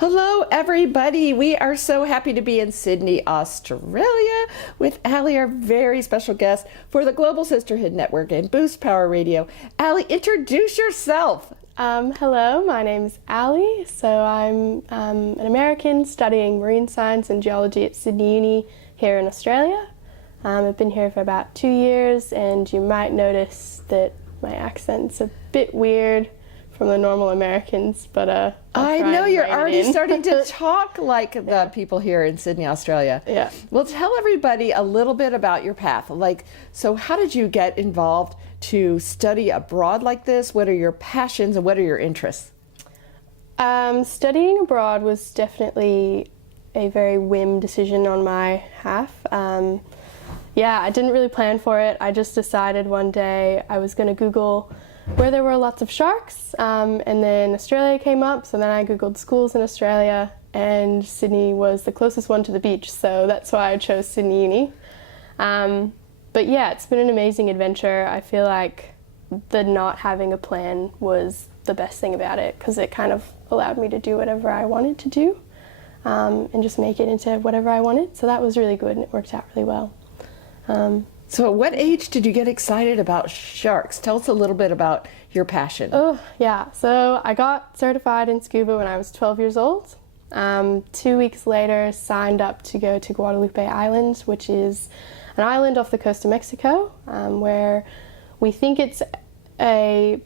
Hello, everybody. We are so happy to be in Sydney, Australia, with Allie, our very special guest for the Global Sisterhood Network and Boost Power Radio. Allie, introduce yourself. Hello, my name's Allie. So I'm an American studying marine science and geology at Sydney Uni here in Australia. I've been here for about 2 years, and you might notice that my accent's a bit weird from the normal Americans, but I know you're already starting to talk like the people here in Sydney, Australia. Yeah. Well, tell everybody a little bit about your path. So how did you get involved to study abroad like this? What are your passions and what are your interests? Studying abroad was definitely a very whim decision on my half. Yeah, I didn't really plan for it. I just decided one day I was going to Google where there were lots of sharks, and then Australia came up, so then I Googled schools in Australia, and Sydney was the closest one to the beach, so that's why I chose Sydney Uni. But yeah, it's been an amazing adventure. I feel like the not having a plan was the best thing about it, because it kind of allowed me to do whatever I wanted to do, and just make it into whatever I wanted, so that was really good, and it worked out really well. So at what age did you get excited about sharks? Tell us a little bit about your passion. Oh, yeah. So I got certified in scuba when I was 12 years old. 2 weeks later, signed up to go to Guadalupe Island, which is an island off the coast of Mexico, where we think it's a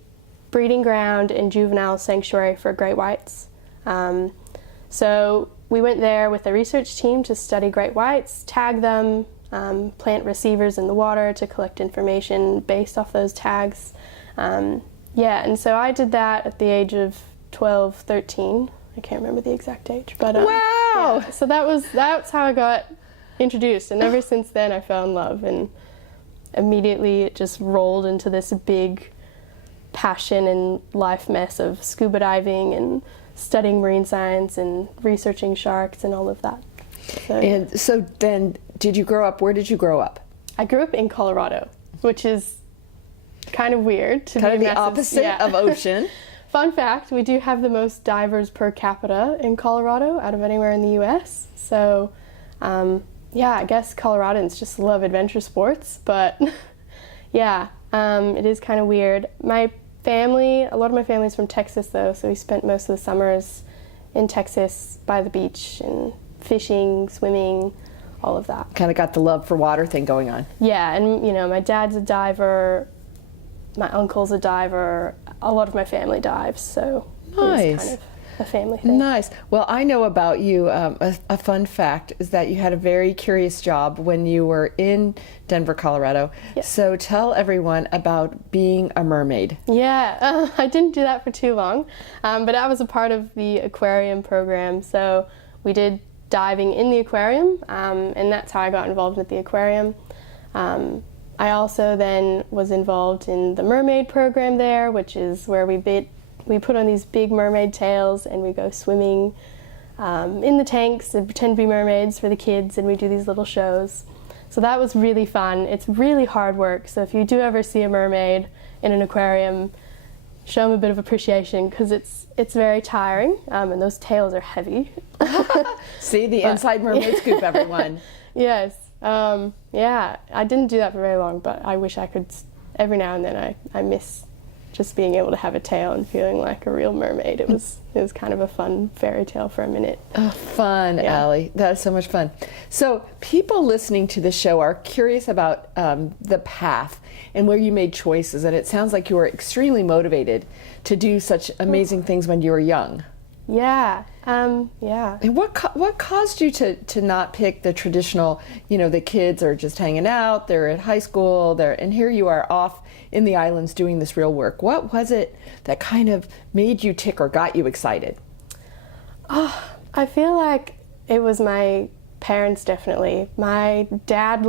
breeding ground and juvenile sanctuary for great whites. So we went there with a research team to study great whites, tag them, plant receivers in the water to collect information based off those tags. Yeah, and so I did that at the age of 12, 13. I can't remember the exact age, but wow! Yeah. So that's how I got introduced, and ever since then I fell in love, and immediately it just rolled into this big passion and life mess of scuba diving and studying marine science and researching sharks and all of that. So, and so then, where did you grow up? I grew up in Colorado, which is kind of weird. Kind of the opposite of ocean. Fun fact, we do have the most divers per capita in Colorado out of anywhere in the US. So, yeah, I guess Coloradans just love adventure sports, but yeah, it is kind of weird. A lot of my family's from Texas though, so we spent most of the summers in Texas by the beach and fishing, swimming, all of that. Kind of got the love for water thing going on. Yeah, and my dad's a diver, my uncle's a diver, a lot of my family dives, so nice. It's kind of a family thing. Nice. Well, I know about you, a fun fact is that you had a very curious job when you were in Denver, Colorado. Yes. So tell everyone about being a mermaid. Yeah, I didn't do that for too long, but I was a part of the aquarium program, so we did diving in the aquarium, and that's how I got involved with the aquarium. I also then was involved in the Mermaid program there, which is where we put on these big mermaid tails and we go swimming in the tanks and pretend to be mermaids for the kids, and we do these little shows. So that was really fun. It's really hard work, so if you do ever see a mermaid in an aquarium, show them a bit of appreciation, because it's very tiring, and those tails are heavy. See the inside mermaid scoop, everyone. Yes. Yeah, I didn't do that for very long, but I wish I could. Every now and then I miss just being able to have a tail and feeling like a real mermaid. It was kind of a fun fairy tale for a minute. Oh, fun, yeah. Allie. That is so much fun. So people listening to the show are curious about the path and where you made choices, and it sounds like you were extremely motivated to do such amazing things when you were young. Yeah. Yeah. And what caused you to not pick the traditional, the kids are just hanging out, they're at high school, and here you are off in the islands doing this real work. What was it that kind of made you tick or got you excited? Oh, I feel like it was my parents, definitely. My dad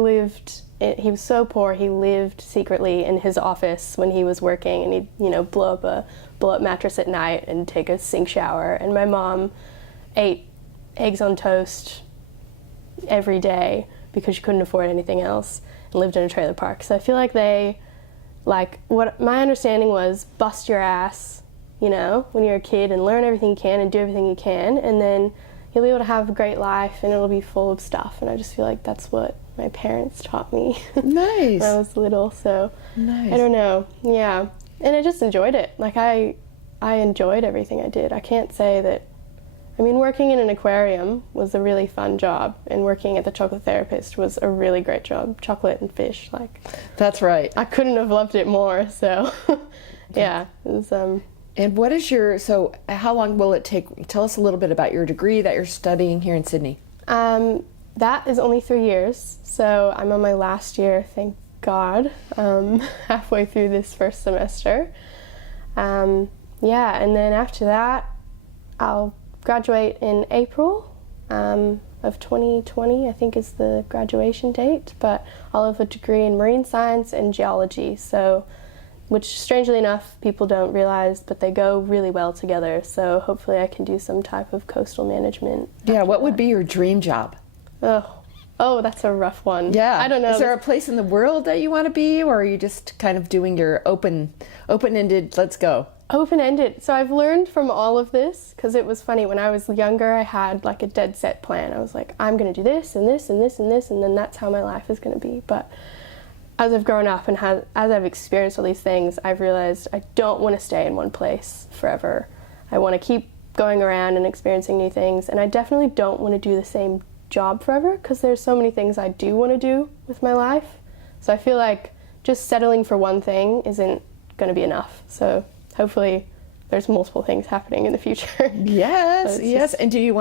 he was so poor, he lived secretly in his office when he was working, and he'd, blow up a mattress at night and take a sink shower. And my mom ate eggs on toast every day because she couldn't afford anything else, and lived in a trailer park. So I feel like what my understanding was, bust your ass, you know, when you're a kid, and learn everything you can and do everything you can, and then you'll be able to have a great life and it'll be full of stuff. And I just feel like that's what my parents taught me. Nice. When I was little, so Nice. I don't know. Yeah. And I just enjoyed it. Like I enjoyed everything I did. I can't say that, I mean, working in an aquarium was a really fun job, and working at the Chocolate Therapist was a really great job. Chocolate and fish, like. That's right. I couldn't have loved it more, so yeah. It was, And what is so how long will it take? Tell us a little bit about your degree that you're studying here in Sydney. that is only 3 years, so I'm on my last year, thank God, halfway through this first semester. Yeah, and then after that, I'll graduate in April of 2020, I think is the graduation date, but I'll have a degree in marine science and geology, so, which strangely enough people don't realize, but they go really well together, so hopefully I can do some type of coastal management. Yeah, what would be your dream job? Oh, that's a rough one. Yeah. I don't know. Is there a place in the world that you want to be, or are you just kind of doing your open-ended, let's go? Open-ended. So I've learned from all of this, because it was funny, when I was younger I had like a dead set plan. I was like, I'm going to do this and this and this and this, and then that's how my life is going to be. But as I've grown up and as I've experienced all these things, I've realized I don't want to stay in one place forever. I want to keep going around and experiencing new things, and I definitely don't want to do the same job forever, because there's so many things I do want to do with my life. So I feel like just settling for one thing isn't going to be enough. So hopefully there's multiple things happening in the future. Yes, yes. And do you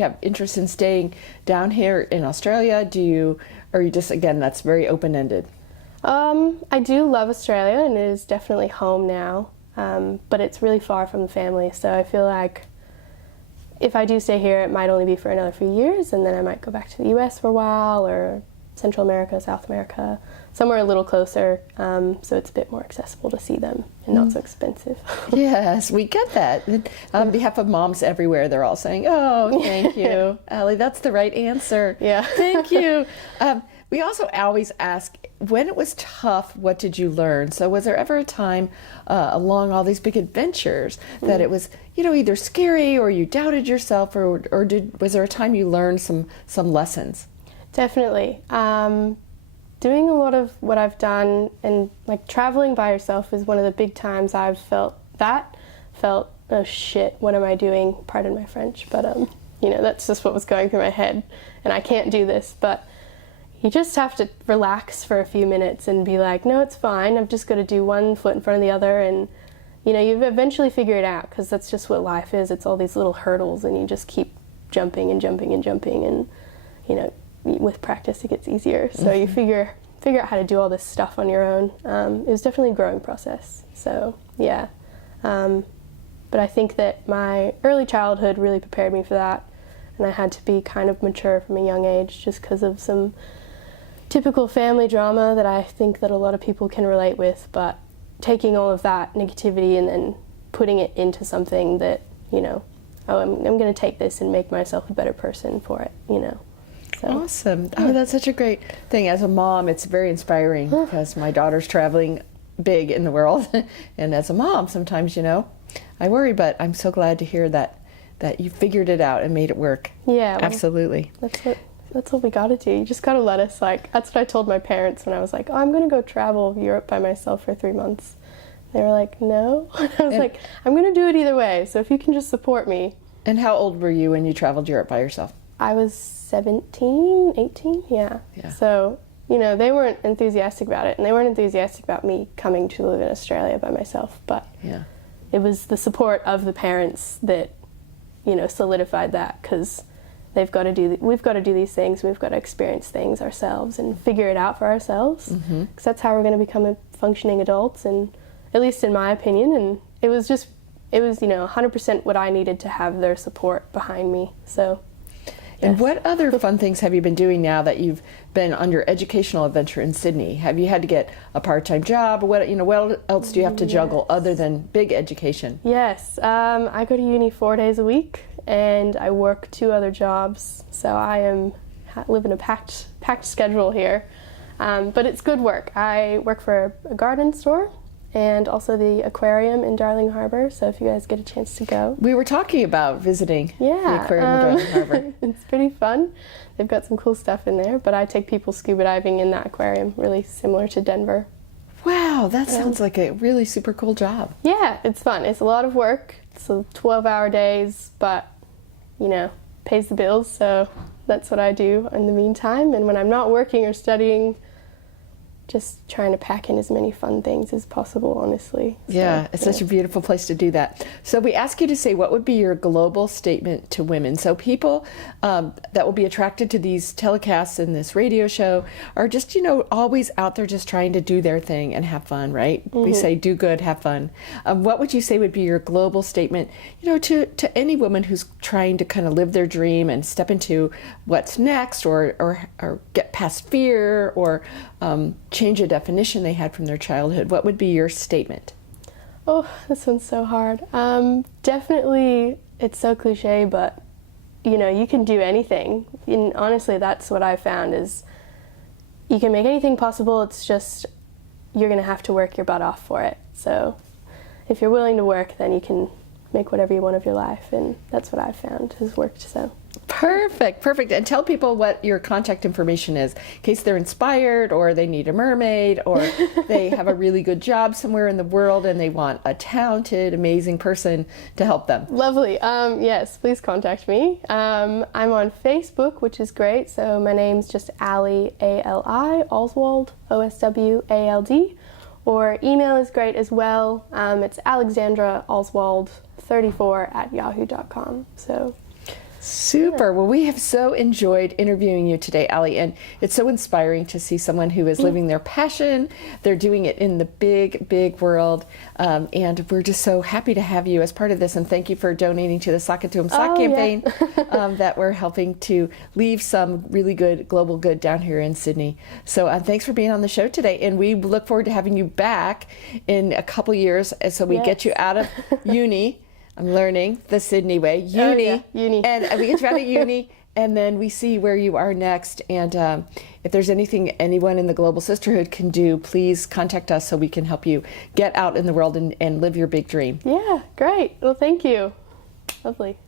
have interest in staying down here in Australia? Or you just, again, that's very open-ended? I do love Australia, and it is definitely home now, but it's really far from the family, so I feel like if I do stay here, it might only be for another few years, and then I might go back to the US for a while, or Central America, South America, somewhere a little closer, so it's a bit more accessible to see them and not so expensive. Yes, we get that. On behalf of moms everywhere, they're all saying, oh, thank you, Allie, that's the right answer. Yeah. Thank you. We also always ask, when it was tough, what did you learn? So was there ever a time along all these big adventures that it was, either scary, or you doubted yourself, or was there a time you learned some lessons? Definitely. Doing a lot of what I've done, and like traveling by yourself, is one of the big times I've felt, oh shit, what am I doing? Pardon my French, but that's just what was going through my head, and I can't do this. But you just have to relax for a few minutes and be like, no, it's fine. I've just got to do one foot in front of the other, and you eventually figure it out, because that's just what life is. It's all these little hurdles, and you just keep jumping and jumping and jumping, and with practice it gets easier. So you figure out how to do all this stuff on your own. It was definitely a growing process. So yeah, but I think that my early childhood really prepared me for that, and I had to be kind of mature from a young age, just because of some typical family drama that I think that a lot of people can relate with, but taking all of that negativity and then putting it into something that, I'm going to take this and make myself a better person for it, So, awesome. Oh, that's such a great thing. As a mom, it's very inspiring, because my daughter's traveling big in the world, and as a mom, sometimes, I worry, but I'm so glad to hear that you figured it out and made it work. Yeah. Well, absolutely. That's what we gotta do. You just gotta let us, that's what I told my parents when I was like, oh, I'm gonna go travel Europe by myself for 3 months. They were like, no. I was like, I'm gonna do it either way, so if you can just support me. And how old were you when you traveled Europe by yourself? I was 17, 18, yeah. So, they weren't enthusiastic about it, and they weren't enthusiastic about me coming to live in Australia by myself, but it was the support of the parents that, solidified that, because we've got to do these things, we've got to experience things ourselves and figure it out for ourselves, because that's how we're going to become functioning adults, and at least in my opinion. And it was 100% what I needed to have their support behind me. So And what other fun things have you been doing now that you've been on your educational adventure in Sydney? Have you had to get a part-time job? What else do you have to juggle other than big education? Yes, I go to uni 4 days a week, and I work 2 other jobs. So I live in a packed schedule here, but it's good work. I work for a garden store, and also the aquarium in Darling Harbour. So if you guys get a chance to go. We were talking about visiting the aquarium in Darling Harbour. It's pretty fun. They've got some cool stuff in there, but I take people scuba diving in that aquarium, really similar to Denver. Wow, that sounds like a really super cool job. Yeah, it's fun. It's a lot of work. It's 12-hour days, but, you know, pays the bills, so that's what I do in the meantime. And when I'm not working or studying, just trying to pack in as many fun things as possible, honestly. Yeah, it's such a beautiful place to do that. So we ask you to say, what would be your global statement to women? So people that will be attracted to these telecasts and this radio show are just, you know, always out there just trying to do their thing and have fun, right? Mm-hmm. We say, do good, have fun. What would you say would be your global statement, you know, to any woman who's trying to kind of live their dream and step into what's next, or get past fear, or change a definition they had from their childhood? What would be your statement? Oh, this one's so hard. Definitely, it's so cliche, but you know, you can do anything. And honestly, that's what I found, is you can make anything possible. It's just you're going to have to work your butt off for it. So if you're willing to work, then you can make whatever you want of your life, and that's what I've found has worked. So perfect. And tell people what your contact information is, in case they're inspired, or they need a mermaid, or they have a really good job somewhere in the world and they want a talented, amazing person to help them. Lovely. Yes, please contact me. I'm on Facebook, which is great. So my name's just Ali, A-L-I, Oswald, O-S-W-A-L-D. Or email is great as well. It's alexandraoswald34@yahoo.com. So super. Well, we have so enjoyed interviewing you today, Ali, and it's so inspiring to see someone who is living their passion. They're doing it in the big, big world, and we're just so happy to have you as part of this, and thank you for donating to the Sock It To 'Em Sock campaign that we're helping to leave some really good global good down here in Sydney. So thanks for being on the show today, and we look forward to having you back in a couple years so we get you out of uni. I'm learning the Sydney way. Uni. And we get you out of uni, and then we see where you are next. And if there's anything anyone in the Global Sisterhood can do, please contact us so we can help you get out in the world and live your big dream. Yeah, great. Well, thank you. Lovely.